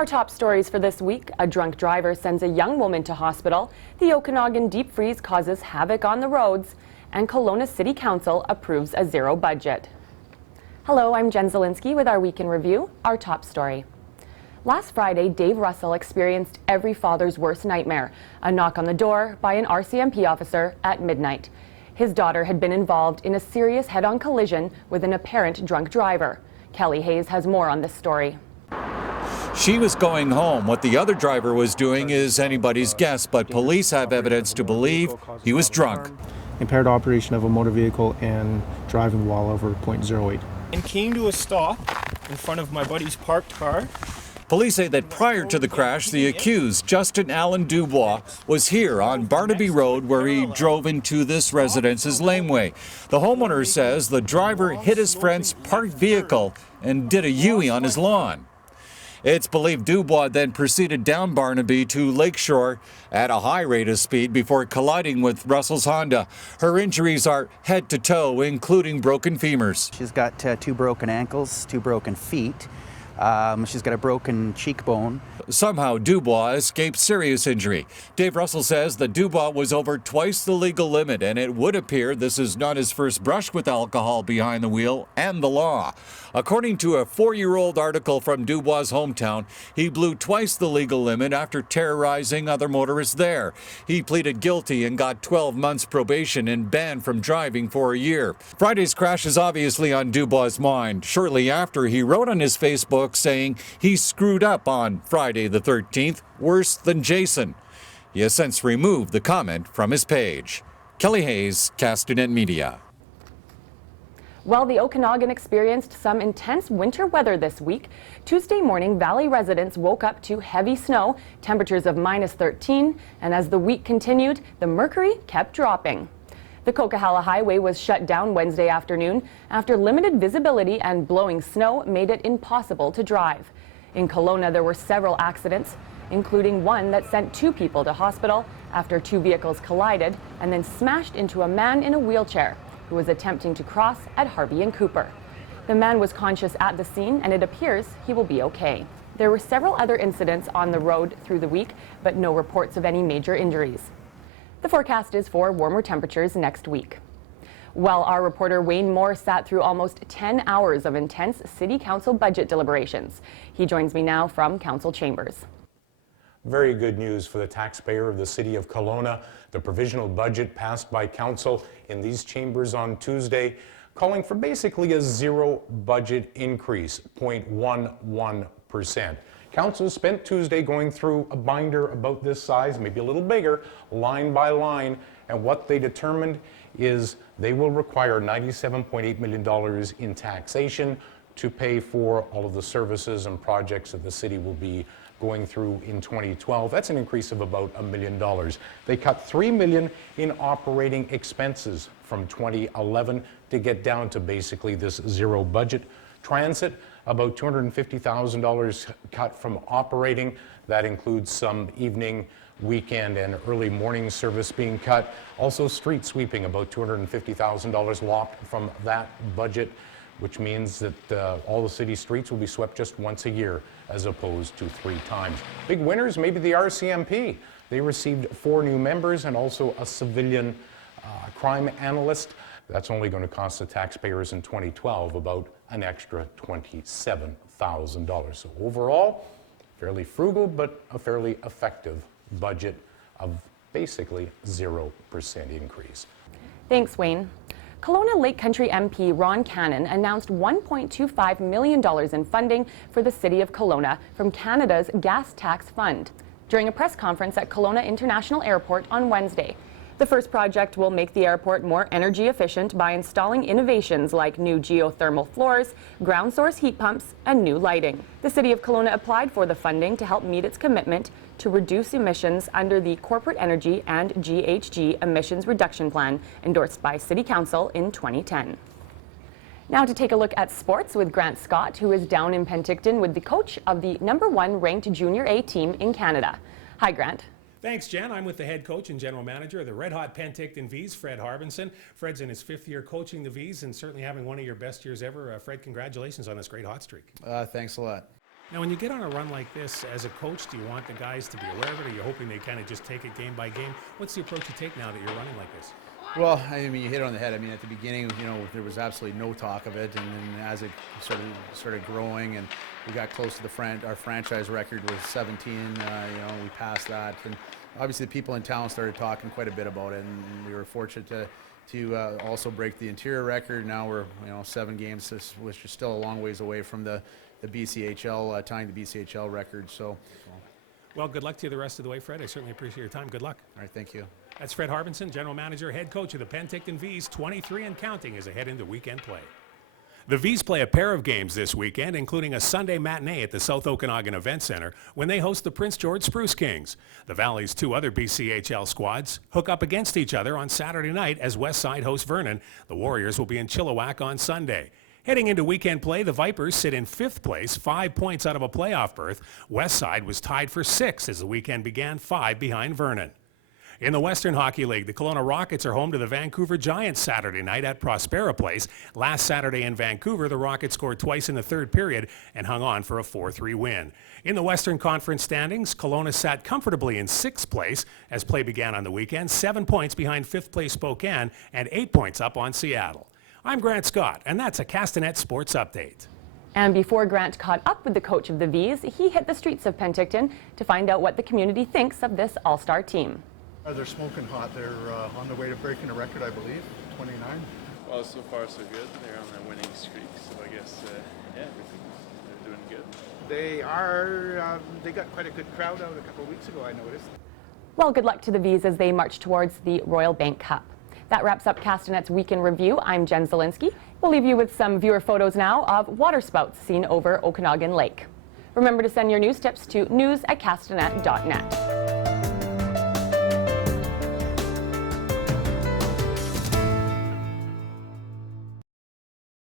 Our top stories for this week: a drunk driver sends a young woman to hospital, the Okanagan deep freeze causes havoc on the roads, and Kelowna City Council approves a zero budget. Hello, I'm Jen Zielinski with our Week in Review. Our top story. Last Friday, Dave Russell experienced every father's worst nightmare: a knock on the door by an RCMP officer at midnight. His daughter had been involved in a serious head-on collision with an apparent drunk driver. Kelly Hayes has more on this story. She was going home. What the other driver was doing is anybody's guess, but police have evidence to believe he was drunk. Impaired operation of a motor vehicle and driving while over .08. And came to a stop in front of my buddy's parked car. Police say that prior to the crash, the accused, Justin Allen Dubois, was here on Barnaby Road where he drove into this residence's laneway. The homeowner says the driver hit his friend's parked vehicle and did a U-ey on his lawn. It's believed Dubois then proceeded down Barnaby to Lakeshore at a high rate of speed before colliding with Russell's Honda. Her injuries are head to toe, including broken femurs. She's got 2 broken ankles, 2 broken feet. She's got a broken cheekbone. Somehow Dubois escaped serious injury. Dave Russell says that Dubois was over twice the legal limit, and it would appear this is not his first brush with alcohol behind the wheel and the law. According to a 4-year-old article from Dubois' hometown, he blew twice the legal limit after terrorizing other motorists there. He pleaded guilty and got 12 months probation and banned from driving for a year. Friday's crash is obviously on Dubois' mind. Shortly after, he wrote on his Facebook saying he screwed up on Friday the 13th, worse than Jason. He has since removed the comment from his page. Kelly Hayes, Castanet Media. Well, the Okanagan experienced some intense winter weather this week. Tuesday morning, Valley residents woke up to heavy snow, temperatures of -13, and as the week continued, the mercury kept dropping. The Coquihalla Highway was shut down Wednesday afternoon after limited visibility and blowing snow made it impossible to drive. In Kelowna, there were several accidents, including one that sent 2 people to hospital after 2 vehicles collided and then smashed into a man in a wheelchair who was attempting to cross at Harvey and Cooper. The man was conscious at the scene, and it appears he will be okay. There were several other incidents on the road through the week, but no reports of any major injuries. The forecast is for warmer temperatures next week. Well, our reporter Wayne Moore sat through almost 10 hours of intense City Council budget deliberations. He joins me now from Council Chambers. Very good news for the taxpayer of the City of Kelowna. The provisional budget passed by Council in these chambers on Tuesday, calling for basically a zero budget increase, 0.11%. Council spent Tuesday going through a binder about this size, maybe a little bigger, line by line, and what they determined is they will require $97.8 million in taxation to pay for all of the services and projects that the city will be going through in 2012. That's an increase of about $1 million. They cut $3 million in operating expenses from 2011 to get down to basically this zero budget. Transit, about $250,000 cut from operating. That includes some evening, weekend, and early morning service being cut. Also street sweeping, about $250,000 lopped from that budget, which means that all the city streets will be swept just once a year as opposed to 3 times. Big winners, maybe the RCMP. They received 4 new members and also a civilian crime analyst. That's only going to cost the taxpayers in 2012 about an extra $27,000. So overall, fairly frugal, but a fairly effective budget of basically 0% increase. Thanks, Wayne. Kelowna Lake Country MP Ron Cannon announced $1.25 million in funding for the City of Kelowna from Canada's Gas Tax Fund during a press conference at Kelowna International Airport on Wednesday. The first project will make the airport more energy efficient by installing innovations like new geothermal floors, ground source heat pumps, and new lighting. The City of Kelowna applied for the funding to help meet its commitment to reduce emissions under the Corporate Energy and GHG Emissions Reduction Plan endorsed by City Council in 2010. Now to take a look at sports with Grant Scott, who is down in Penticton with the coach of the #1 ranked Junior A team in Canada. Hi, Grant. Thanks, Jen. I'm with the head coach and general manager of the Red Hot Penticton Vs, Fred Harbinson. Fred's in his 5th year coaching the Vs and certainly having one of your best years ever. Fred, congratulations on this great hot streak. Thanks a lot. Now, when you get on a run like this, as a coach, do you want the guys to be aware of it, or are you hoping they kind of just take it game by game? What's the approach you take now that you're running like this? Well, I mean, you hit it on the head. I mean, at the beginning, there was absolutely no talk of it, and then as it started growing, and we got close to our franchise record was 17. We passed that, and obviously the people in town started talking quite a bit about it, and we were fortunate to also break the interior record. Now we're 7 games, which is still a long ways away from the BCHL, tying the BCHL record. So, well, good luck to you the rest of the way, Fred. I certainly appreciate your time. Good luck. All right, thank you. That's Fred Harbinson, General Manager, Head Coach of the Penticton V's, 23 and counting as they head into weekend play. The V's play a pair of games this weekend, including a Sunday matinee at the South Okanagan Event Center when they host the Prince George Spruce Kings. The Valley's 2 other BCHL squads hook up against each other on Saturday night as Westside hosts Vernon. The Warriors will be in Chilliwack on Sunday. Heading into weekend play, the Vipers sit in 5th place, 5 points out of a playoff berth. Westside was tied for 6th as the weekend began, 5 behind Vernon. In the Western Hockey League, the Kelowna Rockets are home to the Vancouver Giants Saturday night at Prospera Place. Last Saturday in Vancouver, the Rockets scored twice in the 3rd period and hung on for a 4-3 win. In the Western Conference standings, Kelowna sat comfortably in 6th place as play began on the weekend, 7 points behind 5th place Spokane and 8 points up on Seattle. I'm Grant Scott, and that's a Castanet Sports Update. And before Grant caught up with the coach of the V's, he hit the streets of Penticton to find out what the community thinks of this all-star team. They're smoking hot. They're on the way to breaking a record, I believe, 29. Well, so far so good. They're on their winning streak, so I guess, they're doing good. They got quite a good crowd out a couple of weeks ago, I noticed. Well, good luck to the V's as they march towards the Royal Bank Cup. That wraps up Castanet's Weekend Review. I'm Jen Zielinski. We'll leave you with some viewer photos now of waterspouts seen over Okanagan Lake. Remember to send your news tips to news@castanet.net.